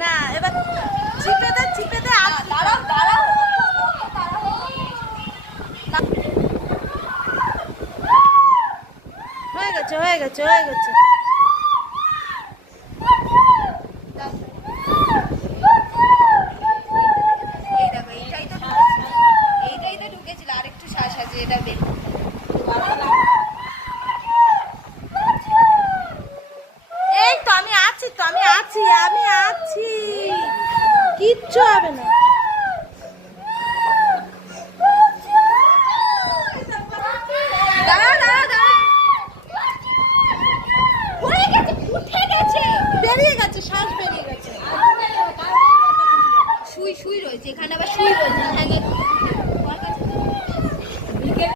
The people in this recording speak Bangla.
না এবার চিপে দে দাঁড়াও দাঁড়াও হয়ে গেছে এইটাই তো ঢুকেছিল আরেকটু শ্বাস আছে এটা বের এই তো আমি আছি কিচ্ছু হবে না বেরিয়ে গেছে শ্বাস বেরিয়ে গেছে শুই রয়েছে এখানে আবার শুই রয়েছে